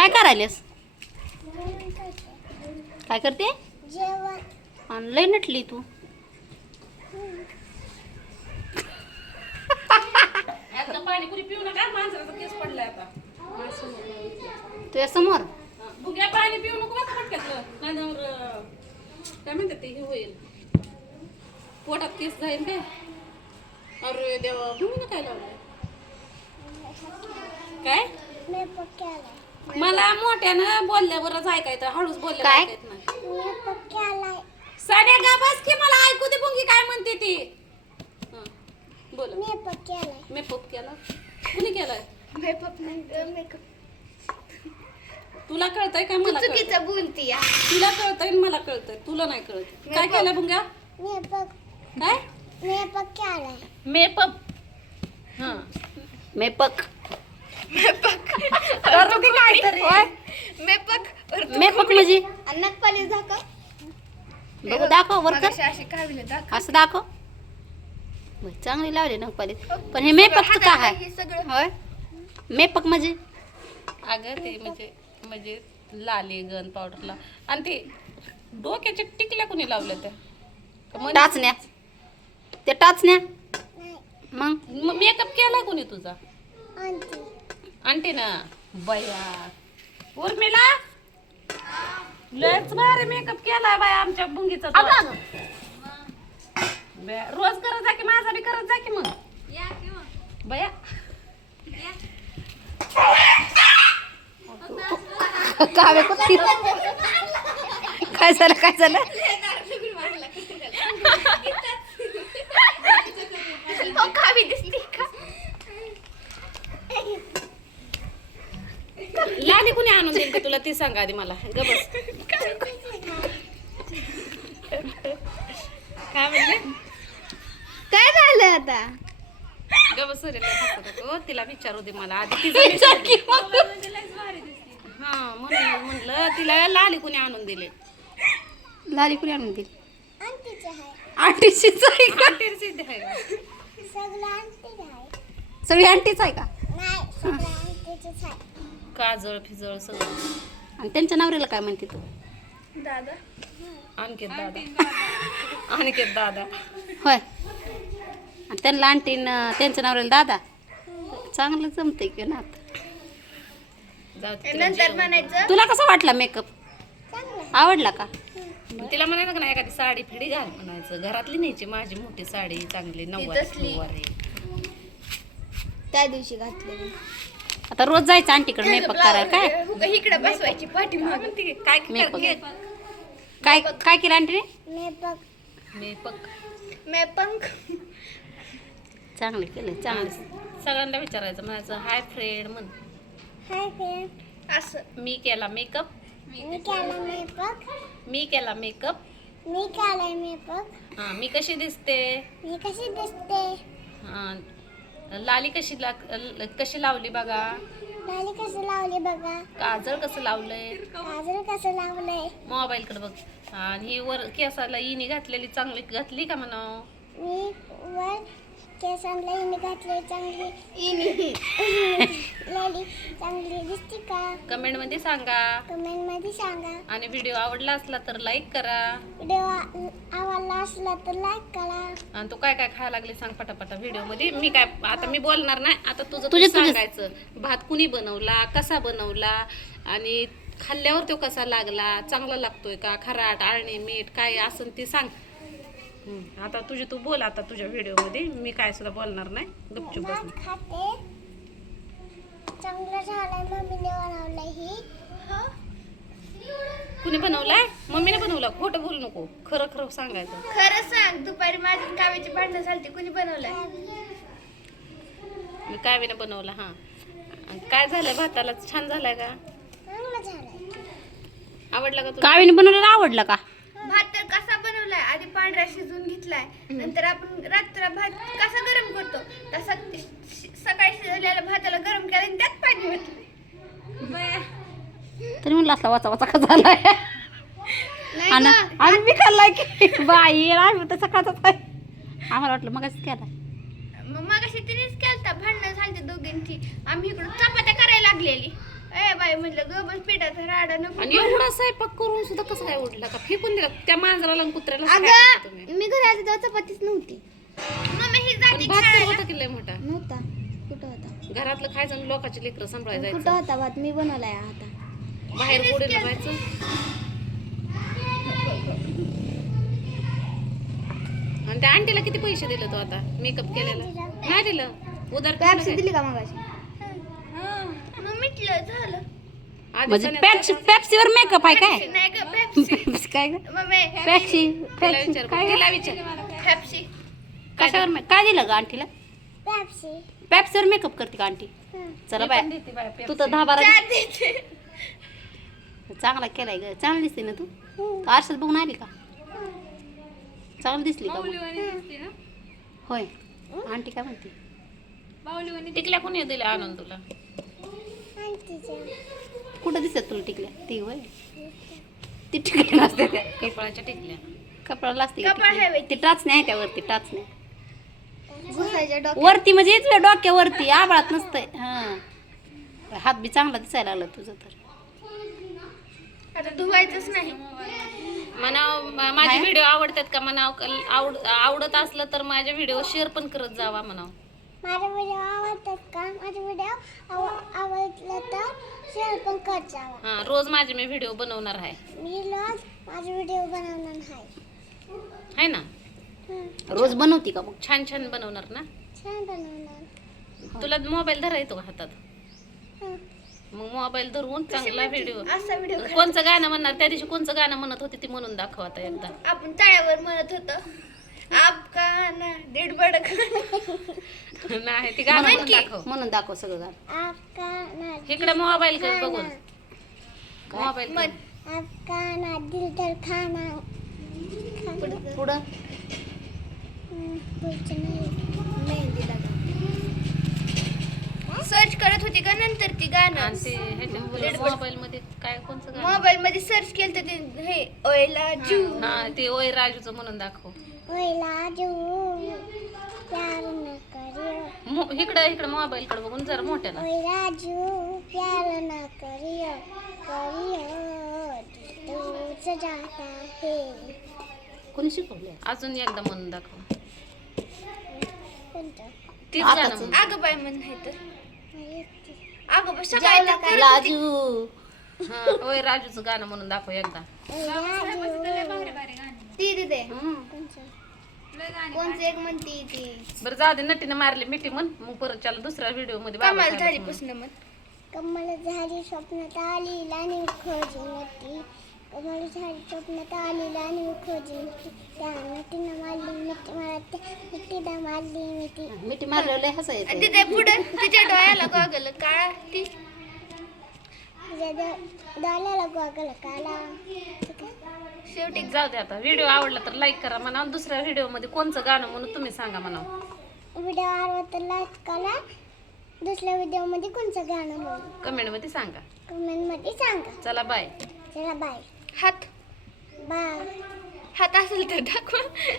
काय करायलेस? काय करते? लय नटली तू. आता पाणीपुरी पिऊ नका मांजराचा केस पडलाय आता. तुझ्या समोर? पाणी पिऊ नको नाही तर अं, काय म्हणतात ते हे होईल. पोटात केस जाईल काय? अरे देवा तुम्ही काय? लावलंय काय मला मोठ्यानं बोलल्यावरच ऐकायचं हळूच बोलल्या काय? ऐकायचं नाही. साड्या गा बस की मला ऐकू दे बुंगी काय म्हणते ती. हं, बोल. मी पक्क्याला मेकअप केला? कुणी केलाय? Makeup makeup. तुला कळतंय का? मला कळतंय? चुकीचं बोलती या. तुला कळतंय आणि मला कळतंय. तुला नाही कळत. काय केलं बुंग्या मी पक काय हा मेपक होय मेपक मेपक म्हणजे नकपाली झाका बघू दाखव वर कर. अशी काढले दाखव. असं दाखव. चांगली लावली नखपाली पण हे मेपक काय आहे? हे सगळं. होय? मेपक म्हणजे? अगं ते म्हणजे म्हणजे लाली गन पावडरला आणि ते डोक्याच्या टिकल्या कुणी लावल्या त्या? का मनी- टाचण्या. ते टाचण्या. नाही. मग? मग मेकअप केला कुणी तुझा? आणते ना बया उर्मिला लयच भारी मेकअप केलाय बाया आमच्या बुंगीचा तो. बया, रोज करत जा की माझा बी करत जा की मग बया काव्य कुठली काय झालं काय झालं कावी दिसते का लाली कुणी आणून देईल का तुला ती सांगा आधी मला. ग बस. काय म्हणले? काय झालं आता? ग बस रे. तिला विचारू दे मला. आधी तिचं विचार. हा म्हणून म्हणलं तिला लाली कुणी आणून दिले? लाली कुणी आणून दिली? आंटीचे आहे. आंटीचीच आहे का? सिद्ध आहे का? सगळं आंटीच आहे. सगळी आंटीच आहे का? काजळ फिजळ सगळं. आणि त्यांच्या नवऱ्याला काय म्हणते तू? दादा. आणखीत दादा. आणखीत दादा. होय. आणि त्यांना आंटीन त्यांच्या नवऱ्याला दादा? चांगलं जमतंय की ना आता. जाऊ दे, तिला जेवण. म्हणायचं. तुला कसा वाटला मेकअप आवडला का? तिला म्हणायचं का नाही एखादी साडी फिडी घाल म्हणायचं. घरातली न्यायची माझी मोठी साडी चांगली नऊवारी तसली. नऊवारी. त्या दिवशी घातलेली. आता रोज जायचं आंटीकडे मेकअप करायला काय? इकडे बसवायची पाठी काय म्हणते? काय मेकअप. काय काय केलं आंटीने मेपक मेकअप. मेपंक. चांगलं केलं चांगलं. सगळ्यांना विचारायचं म्हणायचं हाय फ्रेंड म्हण. Hi friend. असं. मी केला मेकअप. मी केला मेपक मी केला मेकअप. मी केलाय मेपक हा मी कशी दिसते? मी कशी दिसते? हा लाली कशी ल- कशी लावली बघा? लाली कसं लावली बघा? काजळ कसं लावलंय? गाजर कसं लावलंय? मोबाईल कडे बघ. आणि ही वर केसाला इनी घातलेली चांगली घातली का म्हणा मी वर केसांना इनी घातली चांगली. इनी. लाली चांगली दिसते का? कमेंटमध्ये सांगा. कमेंटमध्ये सांगा. आणि व्हिडिओ आवडला असला तर लाईक करा. व्हिडिओ आवडला असला तर लाईक करा. आणि तू काय काय खायला लागली सांग पटापटा व्हिडिओमध्ये मी काय आता मी बोलणार नाही. आता तुझं तुझे- सांगायचं. भात कुणी बनवला? कसा बनवला? आणि खाल्ल्यावर तो कसा लागला? चांगला लागतोय का? खराट आळणी मीठ काय असं ते सांग. आता तुझी तू बोल आता तुझ्या व्हिडिओमध्ये मी काय सुद्धा बोलणार नाही. गपचूप चांगलं झालंय. मम्मीने बनवलंय ही. कुणी बनवलाय? मम्मीने बनवला. खोटं बोलू नको. खरं खरं सांगायचं. खरं सांग. दुपारी माझी काव्याची भांडणं झाली कुणी बनवलंय? मी काय बनवला हा. आणि काय झालंय? भाताला छान झालाय का? आवडला का तुला? कावीने बनवलेला आवडला का भात तर कसा बनवलाय पांढरा शिजवून घेतलाय. नंतर आपण रात्र भात कसा गरम करतो? तसा शि- सकाळी शिजवलेल्या भाताला गरम केला आणि त्यात पाणी होतं तरी म्हणलं असला वाचा वाचा का झालाय. आणि आम्ही बी खाल्लाय की. बाई आम्ही तर सकाळचाच आहे आम्हाला वाटलं मग केला मग मग तिनेच केलता भांडणं झाली दोघींची. आम्ही इकडं चपात्या करायला लागलेली. ए बाई म्हणलं ग बस पिठाचा राडा नको आणि एवढा स्वयंपाक करून सुद्धा कसं काय उडला का? फेकून दिला. त्या मांजराला आणि कुत्र्याला काय करता तुम्ही. अगं मी घरी आली तेव्हा चपातीच नव्हती. मम्मी ही पण जाते भात तर खेळायला. होता की लय मोठा? नव्हता. कुठं होता? घरातलं खायचं आणि लोकांची लेकरं सांभाळायचं कुठं होता भात? मी बनवलाय आता. बाहेर गोडीला राहायचं आणि त्या आंटीला किती पैसे दिले तू आता? मेकअप केलेला. नाही दिलं. पॅप्सी काय? दिली का मगाशी? मिटलं झालं. म्हणजे पॅक्सी पॅप्सीवर मेकअप आहे काय? नाही ग पेप्सी पेप्सी काय ग? मम्मी पॅक्सी तिला पॅक्सी विचार काय ग? तिला विचार. पेप्सी कशावर मे- काय दिलं ग आंटीला? पेप्सी पॅप्सीवर मेकअप करते का आंटी? चला बाय. तू तर दहा बारा चार देते. चांगला केलाय ग. चांगली दिसते ना तू? तू आरशात बघून आली का? चांगली दिसली का मग? होय. आंटी काय म्हणते? टिकल्या कोणी दिल्या आणून तुला? कुठं दिसत तुला टिकल्या? ती होय. ती टिकल्या नसते त्या. कपाळाच्या टिकल्या. कपडाला असते का कपाळ टिकल्या? आहे बाई. ती टाचणे आहे त्यावरती टाचणे घुसायच्या डोक्यात. वरती म्हणजे इथल्या डोक्यावरती. आबाळात नसतंय. हा. हात बी चांगला दिसायला लागला तुझं तर. आता धुवायचंच नाही. म्हणाव मा- माझे व्हिडिओ आवडतात का म्हणाव आवड आवडत असलं तर माझे व्हिडिओ शेअर पण करत जावा म्हणाव माझे व्हिडिओ आवडतात का? माझे व्हिडिओ तर शेअर पण करत जावा हा रोज माझे मी व्हिडिओ बनवणार आहे. मी रोज माझे व्हिडिओ बनवणार आहे. है ना? रोज बनवती का मग? छान छान बनवणार ना? छान बनवणार. तुला मोबाईल धरा येतो का हातात? हं. मग मोबाईल धरून चांगला व्हिडिओ असा व्हिडिओ कोणचं गाणं म्हणणार? त्या दिवशी कोणचं गाणं म्हणत होते ती म्हणून दाखव आता एकदा. आपण तळ्यावर म्हणत होतो. ना दीड बडक. नाही ती गाणं म्हणून दाखव. म्हणून दाखव सगळं गाणं. आपका ना इकडे मोबाईल कर बघून. मोबाईल कर. आपका ना दिल तर खाना पुढं पुढचं नाही. सर्च करत होती का नंतर ती गाणं? आणि ते ह्याच्या मोबाईल मध्ये काय कोणचं गाणं? मोबाईल मध्ये सर्च केलं तर ते हे ओयला जू. हा ते ओय राजूचं म्हणून दाखव. ओय लाजू प्यार न करियो. मो- इकडं इकडं मोबाईल कडे बघून जरा मोठ्याला ओय राजू प्यार न करियो. करियो तू जाता है. कोणी शिकवले अजून एकदा म्हणून दाखव. तीच. गाणं म्हण. अगं बाय म्हण नाही तर. अगं बाय हा ओय राजूचं गाणं म्हणून दाखव एकदा. राजू ती कोणचं कोणचं एक म्हणती ती. बरं जाऊ दे नटीनं मारली मिठी म्हण. मग परत त्याला दुसऱ्या व्हिडिओमध्ये बाबा कमाल झाली म्हण. पुसणं मग झाली स्वप्नात आली लाणी खोजी नटी. कमल झाली स्वप्नात आली लाणी खोजी नटी. त्या नटीनं मारली मिठी मला त्या मिठीनं मारली मिठी. मिठी मारल्यावर लय हसा आणि येते तिथे पुढे तिच्या डोळ्याला गॉगल काळा ती. डोळ्याला गोगल काला. शेवटी जाऊ दे आता. व्हिडिओ आवडला तर लाईक करा म्हणा. दुसऱ्या व्हिडिओमध्ये कोणचं गाणं म्हणून तुम्ही सांगा म्हणा. व्हिडिओ आवडला तर लाईक करा. दुसऱ्या व्हिडिओमध्ये कोणचं गाणं म्हणू? कमेंटमध्ये सांगा. कमेंटमध्ये सांगा. चला बाय चला बाय हात. बाय हात असेल तर दाखवा.